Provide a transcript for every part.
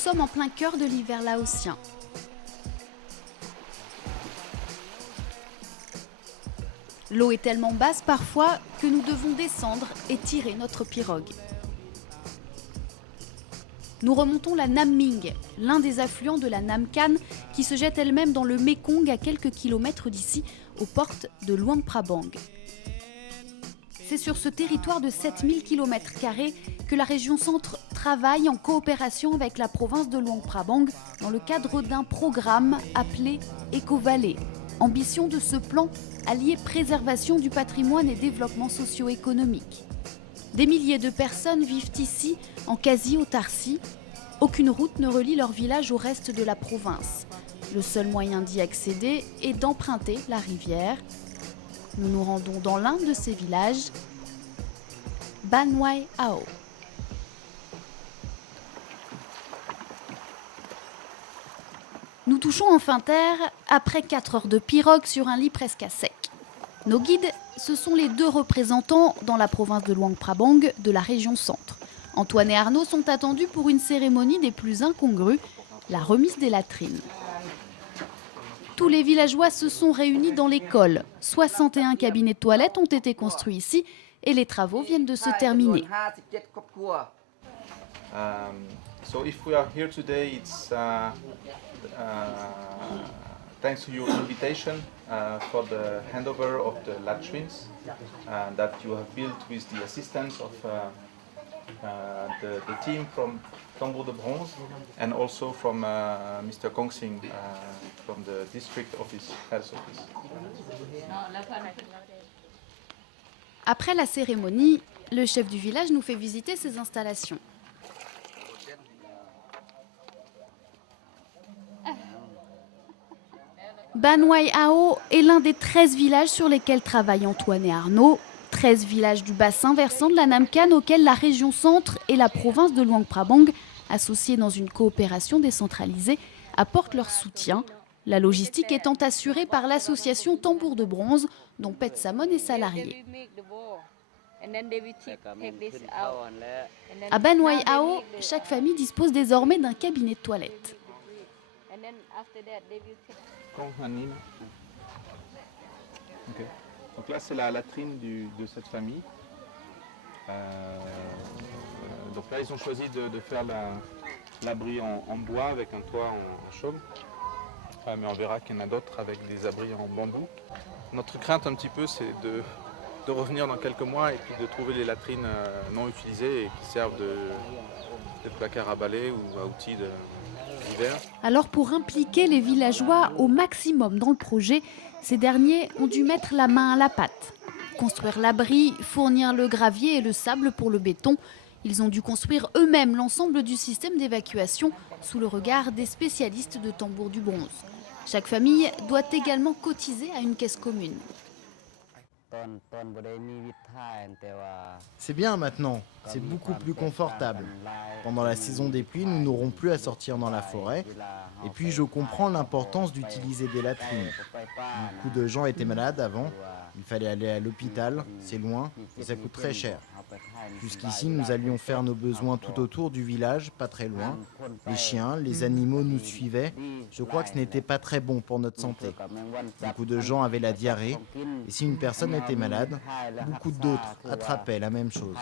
sommes en plein cœur de l'hiver laotien. L'eau est tellement basse parfois que nous devons descendre et tirer notre pirogue. Nous remontons la Nam Ming, l'un des affluents de la Nam Khan qui se jette elle-même dans le Mékong à quelques kilomètres d'ici, aux portes de Luang Prabang. C'est sur ce territoire de 7000 km² que la région Centre travaille en coopération avec la province de Luang Prabang dans le cadre d'un programme appelé Éco-Vallée. Ambition de ce plan, allier préservation du patrimoine et développement socio-économique. Des milliers de personnes vivent ici, en quasi-autarcie. Aucune route ne relie leur village au reste de la province. Le seul moyen d'y accéder est d'emprunter la rivière. Nous nous rendons dans l'un de ces villages, Ban Wai Ao. Nous touchons enfin terre après 4 heures de pirogue sur un lit presque à sec. Nos guides, ce sont les 2 représentants dans la province de Luang Prabang de la région Centre. Antoine et Arnaud sont attendus pour une cérémonie des plus incongrues, la remise des latrines. Tous les villageois se sont réunis dans l'école. 61 cabinets de toilettes ont été construits ici et les travaux viennent de se terminer. So if we are here today, it's thanks to your invitation for the handover of the latrines that you have built with the assistance of the team from Tambour de Bronze and also from Mr. Kong Sing from the district office, health office. Après la cérémonie, le chef du village nous fait visiter ses installations. Ban Wai Ao est l'un des 13 villages sur lesquels travaillent Antoine et Arnaud. 13 villages du bassin versant de la Nam Khan auxquels la région Centre et la province de Luang Prabang, associées dans une coopération décentralisée, apportent leur soutien. La logistique étant assurée par l'association Tambour de Bronze, dont Pet Samon est salarié. À Ban Wai Ao, chaque famille dispose désormais d'un cabinet de toilette. Okay. Donc là, c'est la latrine de cette famille. Donc là, ils ont choisi de faire l'abri en bois avec un toit en chaume. Mais on verra qu'il y en a d'autres avec des abris en bambou. Notre crainte un petit peu, c'est de revenir dans quelques mois et puis de trouver les latrines non utilisées et qui servent de placard à balai ou à outils d'hiver. Alors pour impliquer les villageois au maximum dans le projet, ces derniers ont dû mettre la main à la pâte. Construire l'abri, fournir le gravier et le sable pour le béton. Ils ont dû construire eux-mêmes l'ensemble du système d'évacuation sous le regard des spécialistes de Tambour du Bronze. Chaque famille doit également cotiser à une caisse commune. C'est bien maintenant, c'est beaucoup plus confortable. Pendant la saison des pluies, nous n'aurons plus à sortir dans la forêt. Et puis je comprends l'importance d'utiliser des latrines. Beaucoup de gens étaient malades avant, il fallait aller à l'hôpital, c'est loin et ça coûte très cher. Jusqu'ici, nous allions faire nos besoins tout autour du village, pas très loin. Les chiens, les animaux nous suivaient. Je crois que ce n'était pas très bon pour notre santé. Beaucoup de gens avaient la diarrhée. Et si une personne était malade, beaucoup d'autres attrapaient la même chose.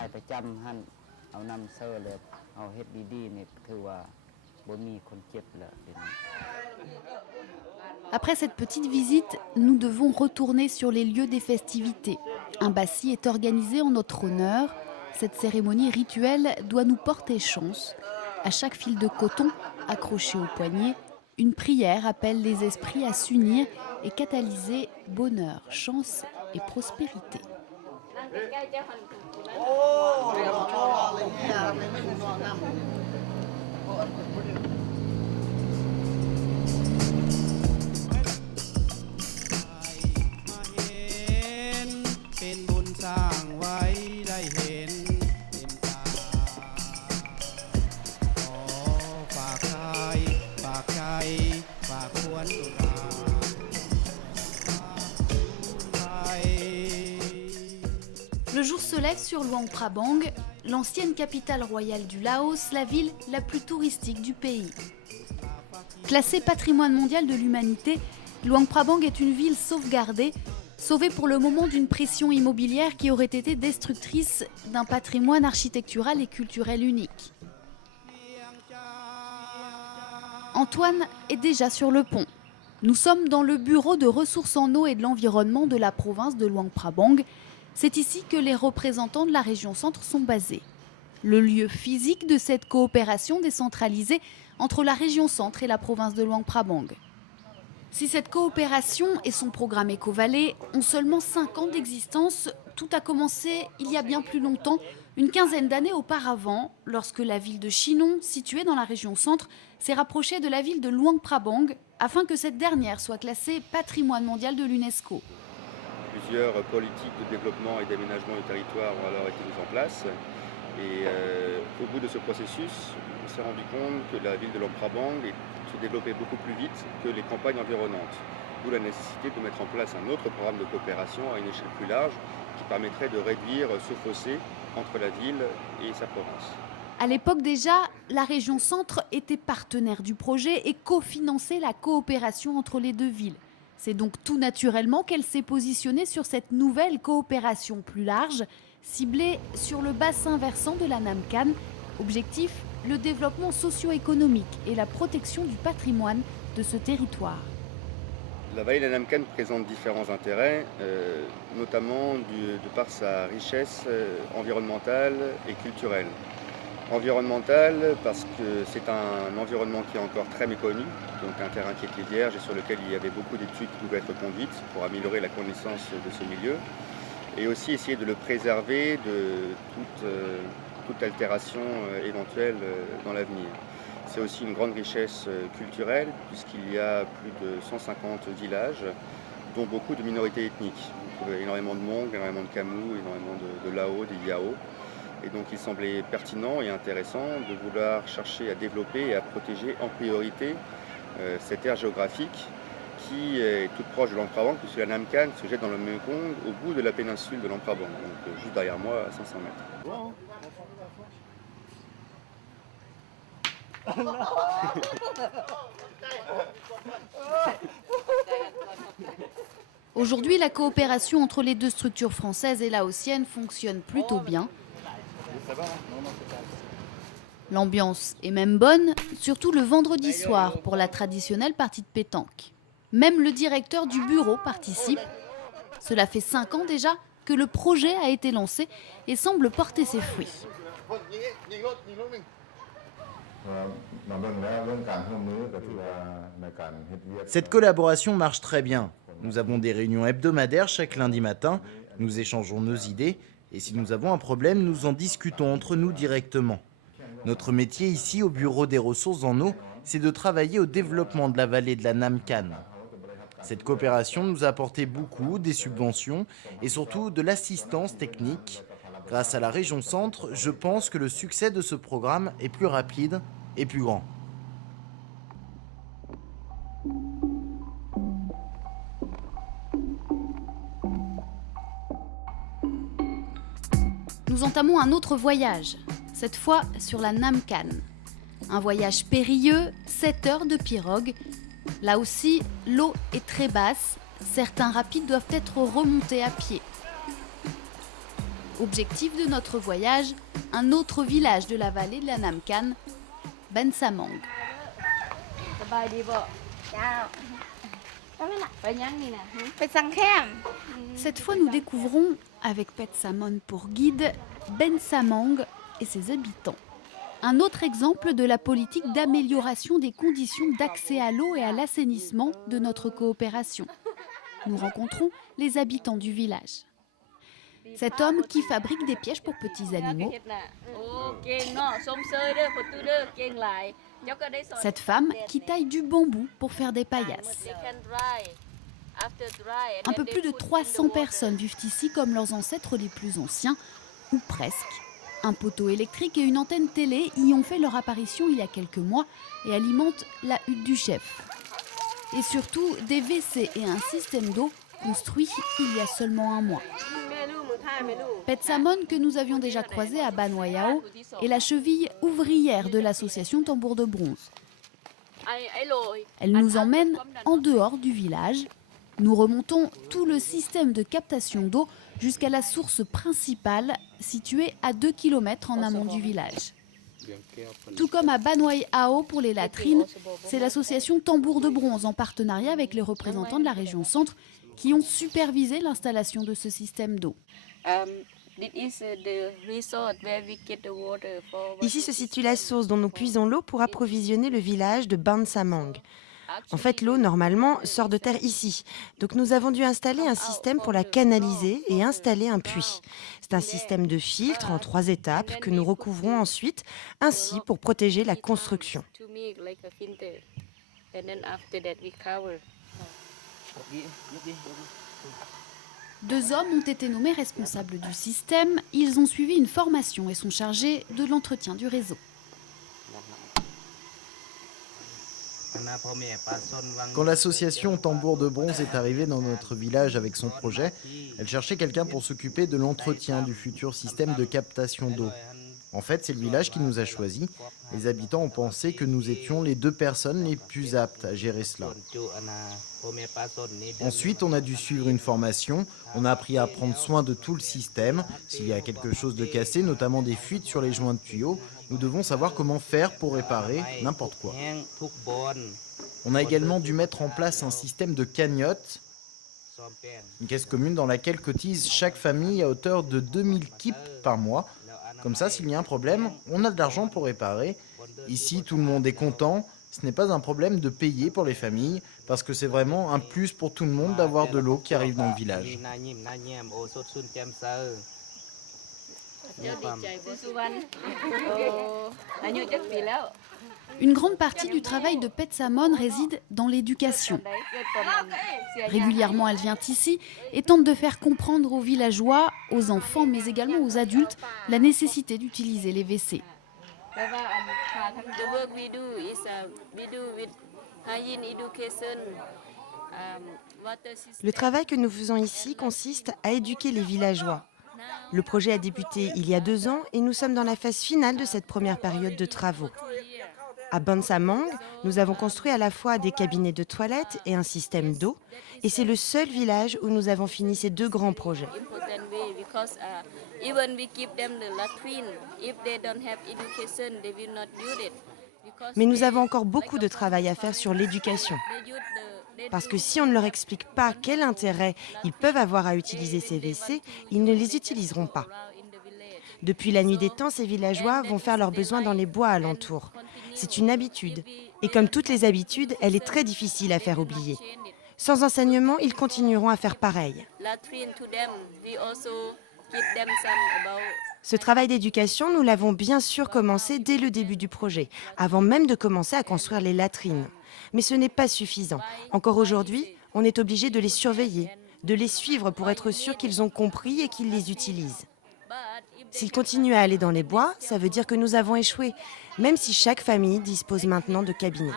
Après cette petite visite, nous devons retourner sur les lieux des festivités. Un bassi est organisé en notre honneur. Cette cérémonie rituelle doit nous porter chance. À chaque fil de coton accroché au poignet, une prière appelle les esprits à s'unir et catalyser bonheur, chance et prospérité. Le jour se lève sur Luang Prabang. l'ancienne capitale royale du Laos, la ville la plus touristique du pays. Classée patrimoine mondial de l'humanité, Luang Prabang est une ville sauvegardée, sauvée pour le moment d'une pression immobilière qui aurait été destructrice d'un patrimoine architectural et culturel unique. Antoine est déjà sur le pont. Nous sommes dans le bureau de ressources en eau et de l'environnement de la province de Luang Prabang. C'est ici que les représentants de la région centre sont basés. Le lieu physique de cette coopération décentralisée entre la région centre et la province de Luang Prabang. Si cette coopération et son programme Éco-Vallée ont seulement 5 ans d'existence, tout a commencé il y a bien plus longtemps, une quinzaine d'années auparavant, lorsque la ville de Chinon, située dans la région centre, s'est rapprochée de la ville de Luang Prabang afin que cette dernière soit classée patrimoine mondial de l'UNESCO. Plusieurs politiques de développement et d'aménagement du territoire ont alors été mises en place. Et au bout de ce processus, on s'est rendu compte que la ville de Luang Prabang se développait beaucoup plus vite que les campagnes environnantes. D'où la nécessité de mettre en place un autre programme de coopération à une échelle plus large qui permettrait de réduire ce fossé entre la ville et sa province. À l'époque déjà, la région centre était partenaire du projet et cofinançait la coopération entre les deux villes. C'est donc tout naturellement qu'elle s'est positionnée sur cette nouvelle coopération plus large, ciblée sur le bassin versant de la Nam Can. Objectif, le développement socio-économique et la protection du patrimoine de ce territoire. La vallée de la Nam Can présente différents intérêts, notamment de par sa richesse environnementale et culturelle. Environnementale parce que c'est un environnement qui est encore très méconnu, donc un terrain qui était vierge et sur lequel il y avait beaucoup d'études qui pouvaient être conduites pour améliorer la connaissance de ce milieu, et aussi essayer de le préserver de toute altération éventuelle dans l'avenir. C'est aussi une grande richesse culturelle puisqu'il y a plus de 150 villages, dont beaucoup de minorités ethniques. Vous trouvez énormément de Hmong, énormément de Kamu, énormément de Lao, des Yao. Et donc il semblait pertinent et intéressant de vouloir chercher à développer et à protéger en priorité cette aire géographique qui est toute proche de Luang Prabang, puisque la Nam Can se jette dans le Mekong au bout de la péninsule de Luang Prabang, donc juste derrière moi à 500 mètres. Aujourd'hui, la coopération entre les deux structures françaises et laotiennes fonctionne plutôt bien. L'ambiance est même bonne, surtout le vendredi soir pour la traditionnelle partie de pétanque. Même le directeur du bureau participe. Cela fait 5 ans déjà que le projet a été lancé et semble porter ses fruits. Cette collaboration marche très bien. Nous avons des réunions hebdomadaires chaque lundi matin, nous échangeons nos idées et si nous avons un problème, nous en discutons entre nous directement. Notre métier ici au Bureau des ressources en eau, c'est de travailler au développement de la vallée de la Nam Can. Cette coopération nous a apporté beaucoup, des subventions et surtout de l'assistance technique. Grâce à la région centre, je pense que le succès de ce programme est plus rapide et plus grand. Nous entamons un autre voyage, cette fois sur la Nam Can. Un voyage périlleux, 7 heures de pirogue. Là aussi, l'eau est très basse. Certains rapides doivent être remontés à pied. Objectif de notre voyage, un autre village de la vallée de la Nam Can, Ben Samang. Cette fois, nous découvrons, avec Pet Samon pour guide, Ben Samang et ses habitants. Un autre exemple de la politique d'amélioration des conditions d'accès à l'eau et à l'assainissement de notre coopération. Nous rencontrons les habitants du village. Cet homme qui fabrique des pièges pour petits animaux. Cette femme qui taille du bambou pour faire des paillasses. Un peu plus de 300 personnes vivent ici comme leurs ancêtres les plus anciens, ou presque. Un poteau électrique et une antenne télé y ont fait leur apparition il y a quelques mois et alimentent la hutte du chef. Et surtout, des WC et un système d'eau construit il y a seulement un mois. Petsamon, que nous avions déjà croisé à Ban Wayao, est la cheville ouvrière de l'association Tambour de Bronze. Elle nous emmène en dehors du village. Nous remontons tout le système de captation d'eau jusqu'à la source principale, située à 2 km en amont du village. Tout comme à Ban Wayao pour les latrines, c'est l'association Tambour de Bronze en partenariat avec les représentants de la région Centre qui ont supervisé l'installation de ce système d'eau. Ici se situe la source dont nous puisons l'eau pour approvisionner le village de Ban Samang. En fait, l'eau, normalement, sort de terre ici. Donc nous avons dû installer un système pour la canaliser et installer un puits. C'est un système de filtre en 3 étapes que nous recouvrons ensuite, ainsi pour protéger la construction. Deux hommes ont été nommés responsables du système. Ils ont suivi une formation et sont chargés de l'entretien du réseau. Quand l'association Tambour de Bronze est arrivée dans notre village avec son projet, elle cherchait quelqu'un pour s'occuper de l'entretien du futur système de captation d'eau. En fait, c'est le village qui nous a choisis. Les habitants ont pensé que nous étions les 2 personnes les plus aptes à gérer cela. Ensuite, on a dû suivre une formation. On a appris à prendre soin de tout le système. S'il y a quelque chose de cassé, notamment des fuites sur les joints de tuyaux, nous devons savoir comment faire pour réparer n'importe quoi. On a également dû mettre en place un système de cagnotte, une caisse commune dans laquelle cotise chaque famille à hauteur de 2000 kips par mois. Comme ça, s'il y a un problème, on a de l'argent pour réparer. Ici, tout le monde est content. Ce n'est pas un problème de payer pour les familles, parce que c'est vraiment un plus pour tout le monde d'avoir de l'eau qui arrive dans le village. Une grande partie du travail de Petsamon réside dans l'éducation. Régulièrement, elle vient ici et tente de faire comprendre aux villageois, aux enfants, mais également aux adultes, la nécessité d'utiliser les WC. Le travail que nous faisons ici consiste à éduquer les villageois. Le projet a débuté il y a 2 ans et nous sommes dans la phase finale de cette première période de travaux. À Ban Samang, nous avons construit à la fois des cabinets de toilettes et un système d'eau, et c'est le seul village où nous avons fini ces 2 grands projets. Mais nous avons encore beaucoup de travail à faire sur l'éducation. Parce que si on ne leur explique pas quel intérêt ils peuvent avoir à utiliser ces WC, ils ne les utiliseront pas. Depuis la nuit des temps, ces villageois vont faire leurs besoins dans les bois alentours. C'est une habitude. Et comme toutes les habitudes, elle est très difficile à faire oublier. Sans enseignement, ils continueront à faire pareil. Ce travail d'éducation, nous l'avons bien sûr commencé dès le début du projet, avant même de commencer à construire les latrines. Mais ce n'est pas suffisant. Encore aujourd'hui, on est obligé de les surveiller, de les suivre pour être sûr qu'ils ont compris et qu'ils les utilisent. S'ils continuent à aller dans les bois, ça veut dire que nous avons échoué, même si chaque famille dispose maintenant de cabinets.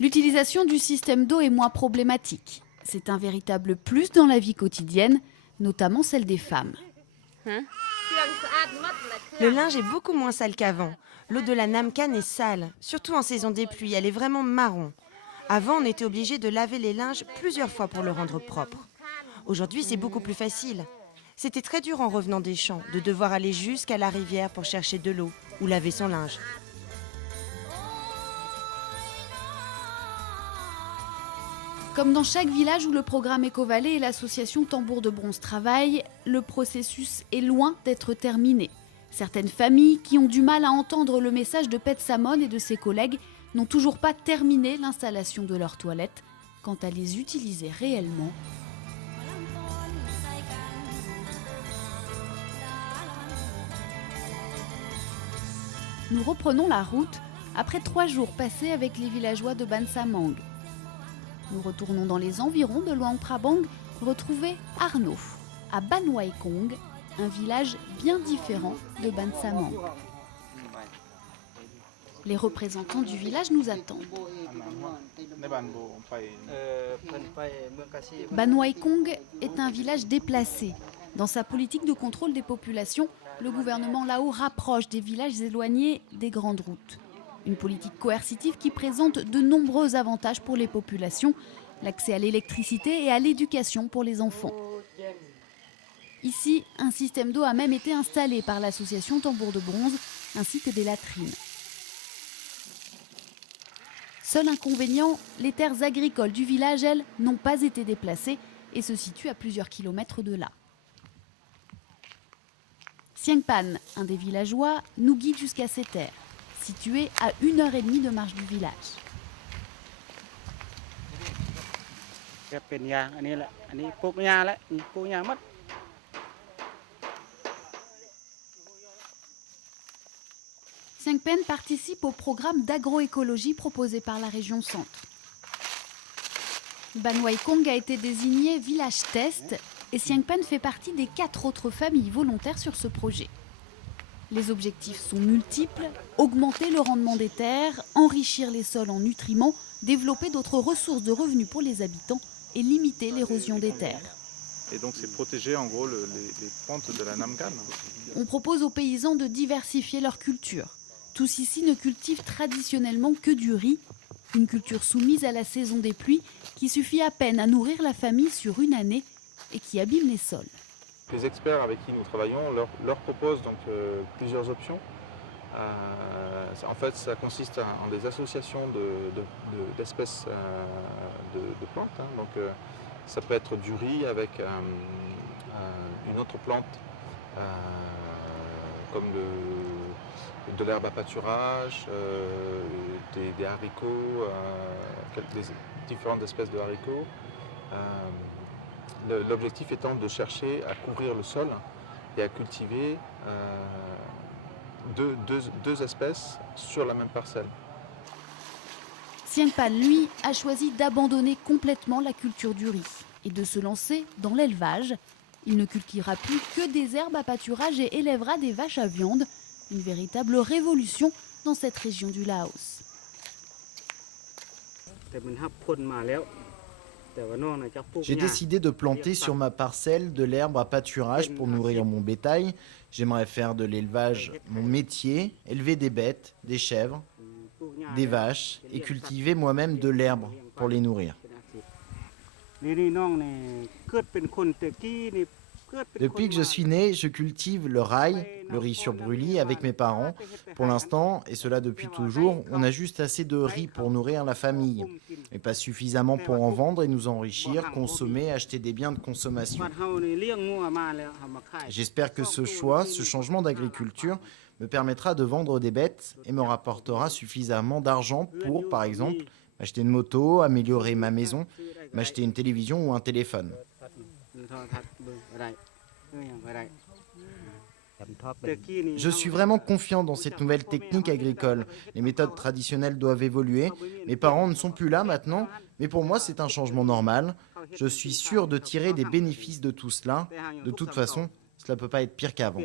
L'utilisation du système d'eau est moins problématique. C'est un véritable plus dans la vie quotidienne, notamment celle des femmes. Le linge est beaucoup moins sale qu'avant. L'eau de la Nam Khan est sale, surtout en saison des pluies, elle est vraiment marron. Avant, on était obligé de laver les linges plusieurs fois pour le rendre propre. Aujourd'hui, c'est beaucoup plus facile. C'était très dur en revenant des champs, de devoir aller jusqu'à la rivière pour chercher de l'eau ou laver son linge. Comme dans chaque village où le programme Éco-Vallée et l'association Tambour de Bronze travaillent, le processus est loin d'être terminé. Certaines familles qui ont du mal à entendre le message de Petsamon et de ses collègues n'ont toujours pas terminé l'installation de leurs toilettes. Quant à les utiliser réellement, nous reprenons la route après 3 jours passés avec les villageois de Ban Samang. Nous retournons dans les environs de Luang Prabang retrouver Arnaud. À Ban Wai Kong, un village bien différent de Ban Samang. Les représentants du village nous attendent. Ban Wai Kong est un village déplacé. Dans sa politique de contrôle des populations, le gouvernement Lao rapproche des villages éloignés des grandes routes. Une politique coercitive qui présente de nombreux avantages pour les populations, l'accès à l'électricité et à l'éducation pour les enfants. Ici, un système d'eau a même été installé par l'association Tambour de Bronze, ainsi que des latrines. Seul inconvénient, les terres agricoles du village, elles, n'ont pas été déplacées et se situent à plusieurs kilomètres de là. Siangpan, un des villageois, nous guide jusqu'à ces terres, situées à 1h30 de marche du village. Siangpan participe au programme d'agroécologie proposé par la région Centre. Ban Wai Kong a été désigné village test et Siangpan fait partie des 4 autres familles volontaires sur ce projet. Les objectifs sont multiples, augmenter le rendement des terres, enrichir les sols en nutriments, développer d'autres ressources de revenus pour les habitants et limiter l'érosion des terres. Et donc c'est protéger en gros les plantes de la Namkan. On propose aux paysans de diversifier leur culture. Tous ici ne cultivent traditionnellement que du riz, une culture soumise à la saison des pluies qui suffit à peine à nourrir la famille sur une année et qui abîme les sols. Les experts avec qui nous travaillons leur proposent donc plusieurs options. En fait, ça consiste en des associations d'espèces de plantes. Donc, ça peut être du riz avec une autre plante, comme de l'herbe à pâturage, des haricots, des différentes espèces de haricots. L'objectif étant de chercher à couvrir le sol et à cultiver deux espèces sur la même parcelle. Siangpan, lui, a choisi d'abandonner complètement la culture du riz et de se lancer dans l'élevage. Il ne cultivera plus que des herbes à pâturage et élèvera des vaches à viande. Une véritable révolution dans cette région du Laos. J'ai décidé de planter sur ma parcelle de l'herbe à pâturage pour nourrir mon bétail. J'aimerais faire de l'élevage mon métier, élever des bêtes, des chèvres, des vaches et cultiver moi-même de l'herbe pour les nourrir. Depuis que je suis né, je cultive le rail, le riz sur brûlis avec mes parents. Pour l'instant, et cela depuis toujours, on a juste assez de riz pour nourrir la famille, mais pas suffisamment pour en vendre et nous enrichir, consommer, acheter des biens de consommation. J'espère que ce choix, ce changement d'agriculture, me permettra de vendre des bêtes et me rapportera suffisamment d'argent pour, par exemple, m'acheter une moto, améliorer ma maison, m'acheter une télévision ou un téléphone. Je suis vraiment confiant dans cette nouvelle technique agricole. Les méthodes traditionnelles doivent évoluer. Mes parents ne sont plus là maintenant, mais pour moi c'est un changement normal. Je suis sûr de tirer des bénéfices de tout cela. De toute façon, cela ne peut pas être pire qu'avant.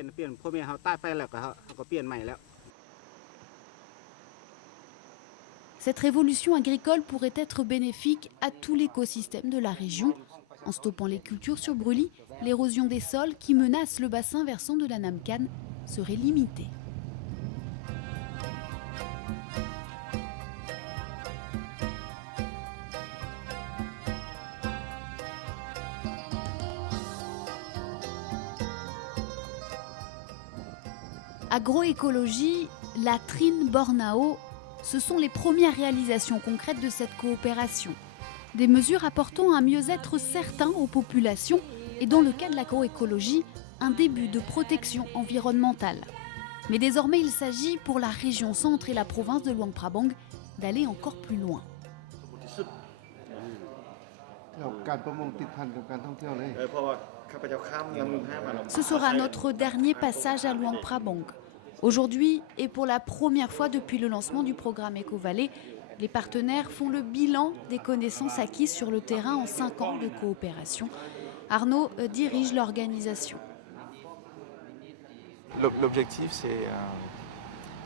Cette révolution agricole pourrait être bénéfique à tout l'écosystème de la région. En stoppant les cultures sur brûlis, l'érosion des sols qui menace le bassin versant de la Namkan serait limitée. Agroécologie, latrine, Bornao, ce sont les premières réalisations concrètes de cette coopération. Des mesures apportant un mieux-être certain aux populations et dans le cas de l'agroécologie, un début de protection environnementale. Mais désormais, il s'agit pour la région Centre et la province de Luang Prabang d'aller encore plus loin. Ce sera notre dernier passage à Luang Prabang. Aujourd'hui, et pour la première fois depuis le lancement du programme Eco-Valley, les partenaires font le bilan des connaissances acquises sur le terrain en 5 ans de coopération. Arnaud dirige l'organisation. L'objectif,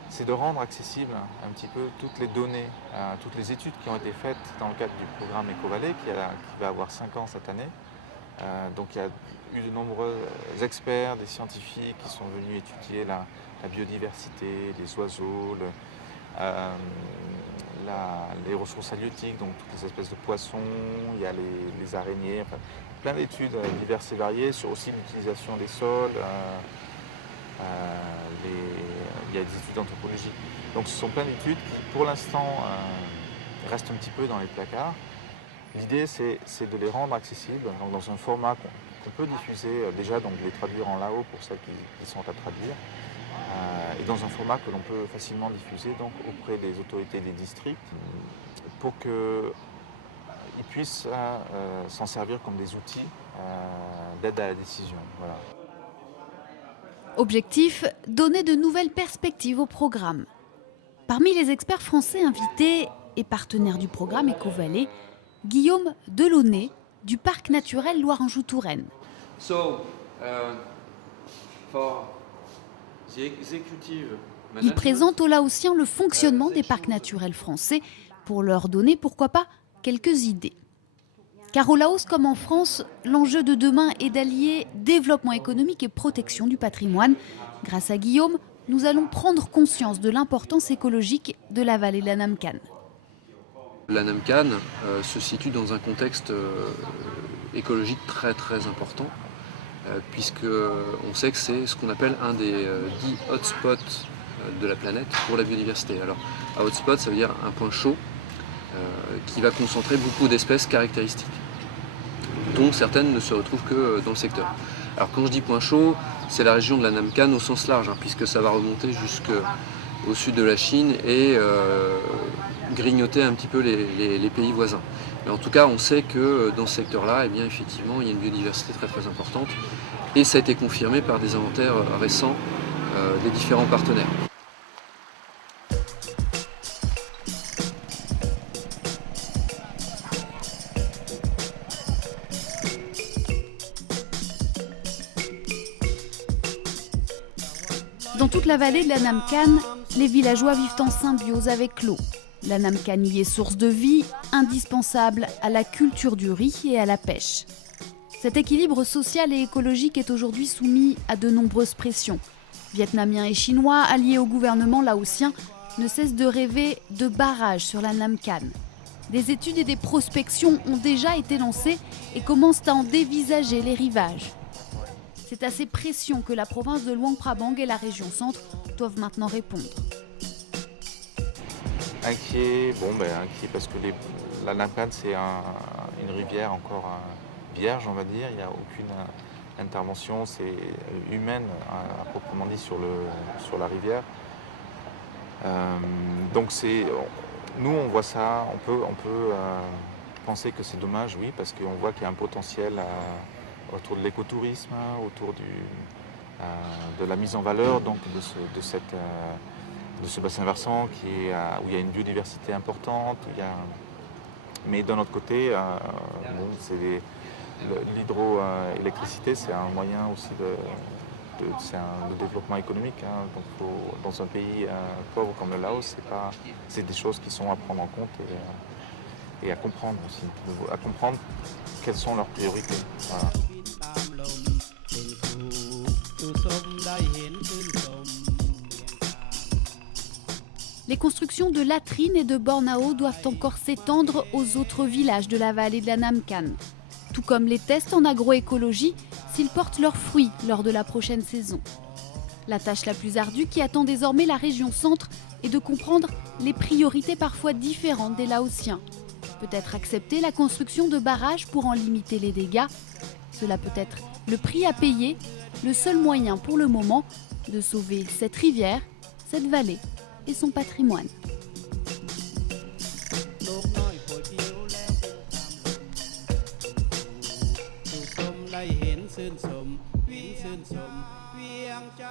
c'est de rendre accessible un petit peu toutes les données, toutes les études qui ont été faites dans le cadre du programme EcoValley qui va avoir 5 ans cette année. Donc il y a eu de nombreux experts, des scientifiques qui sont venus étudier la biodiversité, les oiseaux, les ressources halieutiques, donc toutes les espèces de poissons, il y a les araignées, enfin, plein d'études diverses et variées sur aussi l'utilisation des sols. Il y a des études d'anthropologie. Donc ce sont plein d'études qui pour l'instant restent un petit peu dans les placards. L'idée c'est de les rendre accessibles donc dans un format qu'on peut diffuser déjà, donc de les traduire en lao pour celles qui sont à traduire, et dans un format que l'on peut facilement diffuser donc auprès des autorités des districts pour qu'ils puissent s'en servir comme des outils d'aide à la décision. Voilà. Objectif, donner de nouvelles perspectives au programme. Parmi les experts français invités et partenaires du programme EcoValley, Guillaume Delaunay du Parc naturel Loire-Anjou-Touraine. Il présente aux Laotiens le fonctionnement des parcs naturels français pour leur donner, pourquoi pas, quelques idées. Car au Laos comme en France, l'enjeu de demain est d'allier développement économique et protection du patrimoine. Grâce à Guillaume, nous allons prendre conscience de l'importance écologique de la vallée de la Namkan. La Namkan se situe dans un contexte écologique très très important, puisqu'on sait que c'est ce qu'on appelle un des 10 hotspots de la planète pour la biodiversité. Alors, un hotspot, ça veut dire un point chaud qui va concentrer beaucoup d'espèces caractéristiques, dont certaines ne se retrouvent que dans le secteur. Alors quand je dis point chaud, c'est la région de la Namkan au sens large, puisque ça va remonter jusqu'au sud de la Chine et grignoter un petit peu les pays voisins. Mais en tout cas, on sait que dans ce secteur-là, eh bien, effectivement, il y a une biodiversité très très importante, et ça a été confirmé par des inventaires récents des différents partenaires. Dans toute la vallée de la Namkan, les villageois vivent en symbiose avec l'eau. La Namkan y est source de vie, indispensable à la culture du riz et à la pêche. Cet équilibre social et écologique est aujourd'hui soumis à de nombreuses pressions. Vietnamiens et Chinois, alliés au gouvernement laotien, ne cessent de rêver de barrages sur la Namkan. Des études et des prospections ont déjà été lancées et commencent à en dévisager les rivages. C'est à ces pressions que la province de Luang Prabang et la région centre doivent maintenant répondre. Inquiet, inquiet parce que la Namkan c'est une rivière encore vierge, on va dire. Il n'y a aucune intervention humaine à proprement dit sur la rivière. Donc nous on voit ça, on peut penser que c'est dommage, oui, parce qu'on voit qu'il y a un potentiel autour de l'écotourisme, autour de la mise en valeur donc de ce bassin versant où il y a une biodiversité importante. Mais d'un autre côté, l'hydroélectricité, c'est un moyen aussi de développement économique. Donc dans un pays pauvre comme le Laos, c'est des choses qui sont à prendre en compte et à comprendre aussi, à comprendre quelles sont leurs priorités. Voilà. Les constructions de latrines et de bornes à eau doivent encore s'étendre aux autres villages de la vallée de la Namkan. Tout comme les tests en agroécologie, s'ils portent leurs fruits lors de la prochaine saison. La tâche la plus ardue qui attend désormais la région centre est de comprendre les priorités parfois différentes des Laotiens. Peut-être accepter la construction de barrages pour en limiter les dégâts. Cela peut être le prix à payer, le seul moyen pour le moment de sauver cette rivière, cette vallée et son patrimoine.ได้เห็นชื่นชมชื่นชมเวียงใจ